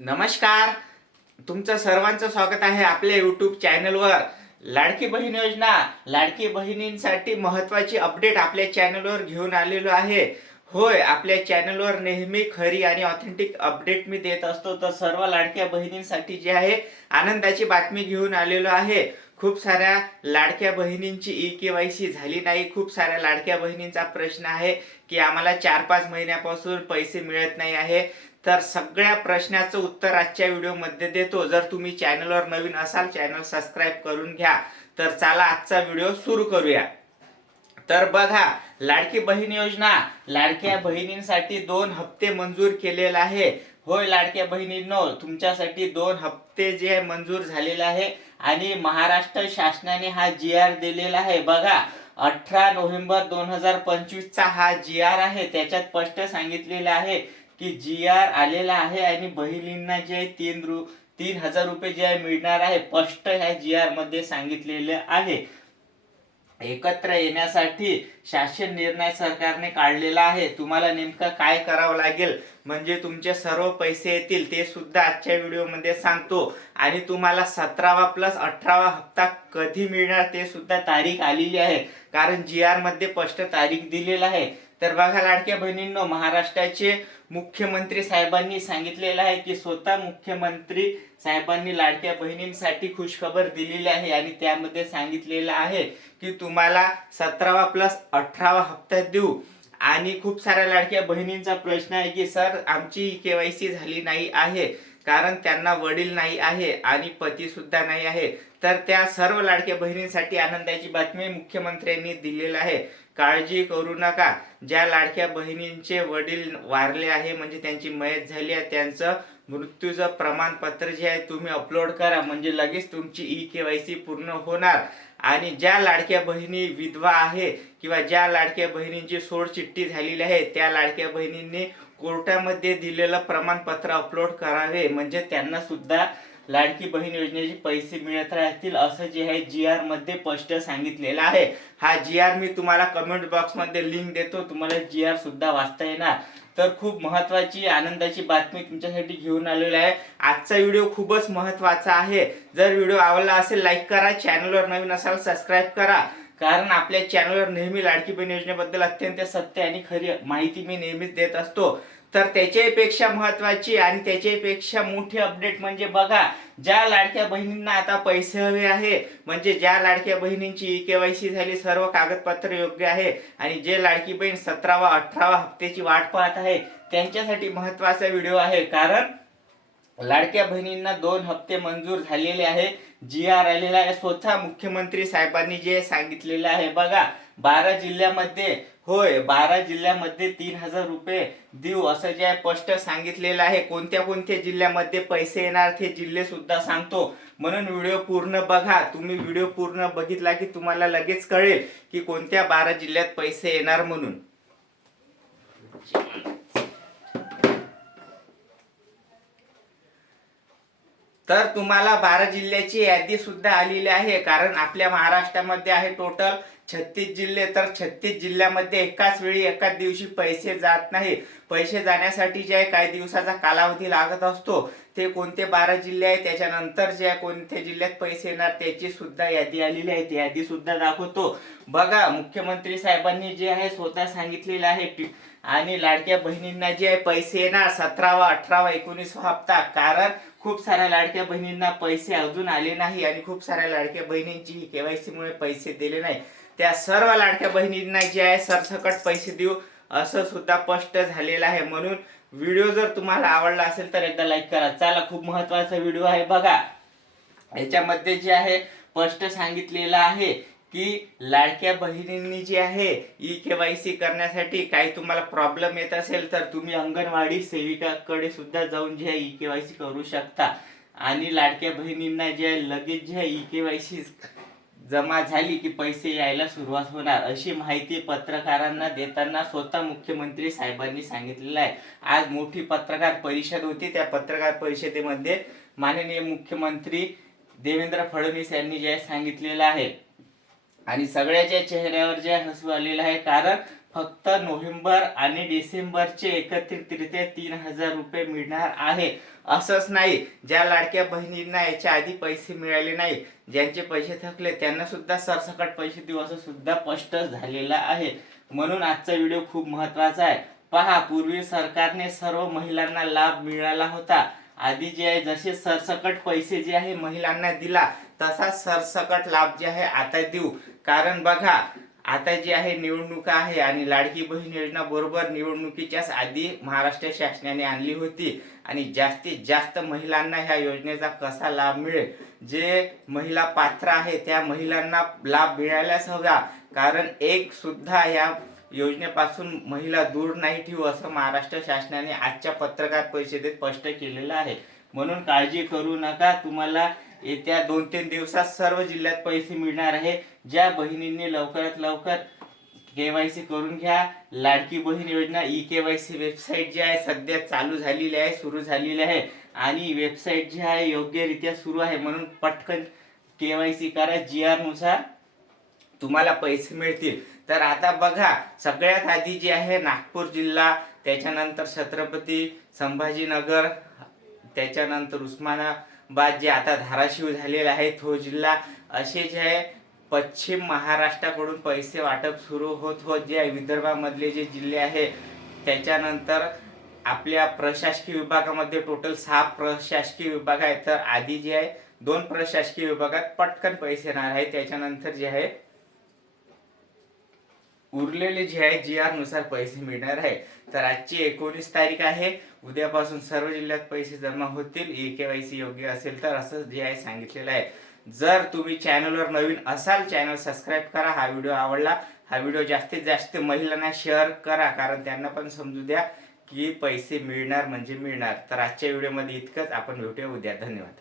नमस्कार. तुमचं सर्वांचं स्वागत आहे आपल्या यूट्यूब चॅनलवर लाडकी बहीण योजना. लाडकी बहिणींसाठी महत्त्वाची अपडेट आपल्या चॅनलवर घेऊन आलेलो आहे. होय आपल्या चॅनलवर नेहमी खरी आणि ऑथेंटिक अपडेट मी देत असतो. तर सर्व लाडक्या बहिणींसाठी जे आहे आनंदाची बातमी घेऊन आलेलो आहे. खूप साऱ्या लाडक्या बहिणींची ई के वाय सी झाली नाही. खूप साऱ्या लाडक्या बहिणींचा प्रश्न आहे की आम्हाला चार पाच महिन्यापासून पैसे मिळत नाही आहे. तर सगळ्या प्रश्नाचं उत्तर आजच्या व्हिडिओमध्ये देतो. जर तुम्ही चॅनलवर नवीन असाल चॅनल सबस्क्राईब करून घ्या. तर चला आजचा व्हिडिओ सुरू करूया. तर बघा लाडकी बहीण योजना. लाडक्या बहिणींसाठी दोन हप्ते मंजूर केलेला आहे. होय लाडक्या बहिणींनो तुमच्यासाठी दोन हप्ते जे मंजूर झालेले आहे. आणि महाराष्ट्र शासनाने हा जी आर दिलेला आहे. बघा अठरा नोव्हेंबर दोन हजार पंचवीसचा हा जी आर आहे. त्याच्यात स्पष्ट सांगितलेलं आहे की जी आर आलेला आहे आणि बहिणींना जे आहे तीन रु तीन हजार रुपये जे आहे मिळणार आहे स्पष्ट ह्या जी आरमध्ये सांगितलेले आहे. एकत्र येण्यासाठी शासन निर्णय सरकारने काढलेला आहे. तुम्हाला नेमकं काय करावं लागेल? म्हणजे तुमचे सर्व पैसे येतील ते सुद्धा आजच्या व्हिडिओमध्ये सांगतो. आणि तुम्हाला सतरावा प्लस अठरावा हप्ता कधी मिळणार ते सुद्धा तारीख आलेली आहे. कारण जी आरमध्ये स्पष्ट तारीख दिलेला आहे. तर बघा लाडक्या बहिणींनो महाराष्ट्राचे मुख्यमंत्री साहेबांनी सांगितलेलं आहे की स्वतः मुख्यमंत्री साहेबांनी लाडक्या बहिणींसाठी खुशखबर दिलेली आहे आणि त्यामध्ये सांगितलेलं आहे की तुम्हाला सतरावा प्लस अठरावा हप्ता देऊ. आणि खूप साऱ्या लाडक्या बहिणींचा प्रश्न आहे की सर आमची केवायसी झाली नाही आहे कारण त्यांना वडील नाही आहे आणि पती सुद्धा नाही आहे. तर त्या सर्व लाडक्या बहिणींसाठी आनंदाची बातमी मुख्यमंत्र्यांनी दिलेलं आहे. काळजी करू नका. ज्या लाडक्या बहिणींचे वडील वारले आहे म्हणजे त्यांची मयत झाली आहे त्यांचं मृत्यूचं प्रमाणपत्र जे आहे तुम्ही अपलोड करा. म्हणजे लगेच तुमची ई के वाय सी पूर्ण होणार. आणि ज्या लाडक्या बहिणी विधवा आहे किंवा ज्या लाडक्या बहिणींची सोड चिठ्ठी झालेली आहे त्या लाडक्या बहिणींनी कोर्टामध्ये दिलेलं प्रमाणपत्र अपलोड करावे. म्हणजे त्यांना सुद्धा लाडकी बहीण योजनेचे पैसे मिळत राहतील असं जे आहे जी आरमध्ये स्पष्ट सांगितलेलं आहे. हा जी आर मी तुम्हाला कमेंट बॉक्समध्ये लिंक देतो. तुम्हाला जी आर सुद्धा वाचता येणार. तर खूप महत्वाची आनंदाची बातमी तुमच्यासाठी घेऊन आलेली आहे. आजचा व्हिडिओ खूपच महत्त्वाचा आहे. जर व्हिडिओ आवडला असेल लाईक करा. चॅनलवर नवीन असाल सबस्क्राईब करा. कारण आपल्या चॅनलवर नेहमी लाडकी बहीण योजनेबद्दल अत्यंत सत्य आणि खरी माहिती मी नेहमीच देत असतो. तर त्याच्यापेक्षा महत्वाची आणि त्याच्यापेक्षा मोठी अपडेट म्हणजे बघा ज्या लाडक्या बहिणींना आता पैसे हवे आहे म्हणजे ज्या लाडक्या बहिणींची ई केवायसी झाली सर्व कागदपत्र योग्य आहे आणि जे लाडकी बहीण सतरावा अठरावा हप्त्याची वाट पाहत आहे त्यांच्यासाठी महत्त्वाचा व्हिडिओ आहे. कारण लाडक्या बहिणींना दोन हप्ते मंजूर झालेले आहे. जी आर आलेला आहे. स्वतः मुख्यमंत्री साहेबांनी जे सांगितलेलं आहे बघा बारा जिल्ह्यामध्ये होय बारा जिल्ह्यामध्ये तीन हजार रुपये देऊ असं जे आहे स्पष्ट सांगितलेलं आहे. कोणत्या कोणत्या जिल्ह्यामध्ये पैसे येणार ते जिल्हे सुद्धा सांगतो. म्हणून व्हिडिओ पूर्ण बघा. तुम्ही व्हिडिओ पूर्ण बघितला की तुम्हाला लगेच कळेल की कोणत्या बारा जिल्ह्यात पैसे येणार म्हणून. तर तुम्हाला बारा जिल्ह्याची यादी सुद्धा आलेली आहे कारण आपल्या महाराष्ट्रामध्ये आहे टोटल छत्तीस जिल्हे तर छत्तीस जिल्ह्यामध्ये एकाच वेळी एकाच दिवशी पैसे जात नाही. पैसे जाण्यासाठी जे आहे काही दिवसाचा कालावधी लागत असतो. ते कोणते बारा जिल्हे आहे त्याच्यानंतर जे आहे कोणत्या जिल्ह्यात पैसे येणार त्याची सुद्धा यादी आलेली आहे. ती यादी सुद्धा दाखवतो. बघा मुख्यमंत्री साहेबांनी जे आहे स्वतः सांगितलेलं आहे आणि लाडक्या बहिणींना जे आहे पैसे येणार सतरावा अठरावा एकोणीसवा हप्ता. कारण खूप साऱ्या लाडक्या बहिणींना पैसे अजून आले नाही आणि खूप साऱ्या लाडक्या बहिणींची वाय सीमुळे पैसे दिले नाही. त्या सर्व लाडक्या बहिणींना जे आहे सरसकट पैसे देऊ असं सुद्धा स्पष्ट झालेलं आहे. म्हणून व्हिडिओ जर तुम्हाला आवडला असेल तर एकदा लाईक करा. चला खूप महत्त्वाचा व्हिडिओ आहे बघा. याच्यामध्ये जे आहे स्पष्ट सांगितलेलं आहे की लाडक्या बहिणींनी जी आहे ई केवायसी करण्यासाठी काही तुम्हाला प्रॉब्लेम येत असेल तर तुम्ही अंगणवाडी सेविकाकडे सुद्धा जाऊन जे आहे ई केवायसी करू शकता. आणि लाडक्या बहिणींना जे आहे लगेच जे आहे ई केवायसी जमा झाली की पैसे यायला सुरुवात होणार अशी माहिती पत्रकारांना देताना स्वतः मुख्यमंत्री साहेबांनी सांगितलेलं आहे. आज मोठी पत्रकार परिषद होती त्या पत्रकार परिषदेमध्ये माननीय मुख्यमंत्री देवेंद्र फडणवीस यांनी जे सांगितलेलं आहे. आणि सगळ्याच्या चेहऱ्यावर जे हसू आलेलं आहे कारण फक्त नोव्हेंबर आणि डिसेंबरचे एकत्रितरित्या तीन हजार रुपये मिळणार आहे. असंच नाही ज्या लाडक्या बहिणींना याच्या आधी पैसे मिळाले नाही ज्यांचे पैसे थकले त्यांना सुद्धा सरसकट पैसे देऊ असं सुद्धा स्पष्ट झालेलं आहे. म्हणून आजचा व्हिडिओ खूप महत्त्वाचा आहे. पहा पूर्वी सरकारने सर्व महिलांना लाभ मिळाला होता. आधी जे आहे जसे सरसकट पैसे जे आहे महिलांना दिला तसा सरसकट लाभ जे आहे आता देऊ. कारण बघा आता जी आहे निवडणुका आहे आणि लाडकी बहीण योजना बरोबर निवडणुकीच्याच आधी महाराष्ट्र शासनाने आणली होती. आणि जास्तीत जास्त महिलांना ह्या योजनेचा कसा लाभ मिळेल? जे महिला पात्र आहे त्या महिलांना लाभ मिळायलाच हवा. कारण एक सुद्धा या योजनेपासून महिला दूर नाही ठेवू असं महाराष्ट्र शासनाने आजच्या पत्रकार परिषदेत स्पष्ट केलेलं आहे. म्हणून काळजी करू नका. तुम्हाला येत्या दोन तीन दिवसात सर्व जिल्ह्यात पैसे मिळणार आहे. ज्या बहिणींनी लवकरात लवकर केवायसी करून घ्या. लाडकी बहीण योजना ई केवायसी वेबसाईट जी आहे सध्या चालू झालेली आहे सुरू झालेली आहे. आणि वेबसाईट जी आहे योग्यरित्या सुरू आहे म्हणून पटकन केवायसी करा. जी आरनुसार तुम्हाला पैसे मिळतील. तर आता बघा सगळ्यात आधी जे आहे नागपूर जिल्हा त्याच्यानंतर छत्रपती संभाजीनगर त्याच्यानंतर उस्माना बाद जे आता धाराशिव झालेला आहे तो जिल्हा असे जे आहे. पश्चिम महाराष्ट्राकडून पैसे वाटप सुरू होत होत जे आहे विदर्भामधले जे जिल्हे आहे त्याच्यानंतर आपल्या प्रशासकीय विभागामध्ये टोटल सहा प्रशासकीय विभाग आहेत. तर आधी जे आहे दोन प्रशासकीय विभागात पटकन पैसे येणार आहे त्याच्यानंतर जे आहे उरलेले जे आहे जी आरनुसार पैसे मिळणार आहे. तर आजची एकोणीस तारीख आहे. उद्यापासून सर्व जिल्ह्यात पैसे जमा होतील. ए के वाय सी योग्य असेल तर असं जे आहे सांगितलेलं आहे. जर तुम्ही चॅनलवर नवीन असाल चॅनल सबस्क्राईब करा. हा व्हिडिओ आवडला हा व्हिडिओ जास्तीत जास्त महिलांना शेअर करा. कारण त्यांना पण समजू द्या की पैसे मिळणार म्हणजे मिळणार. तर आजच्या व्हिडिओमध्ये इतकंच. आपण भेटूया उद्या. धन्यवाद.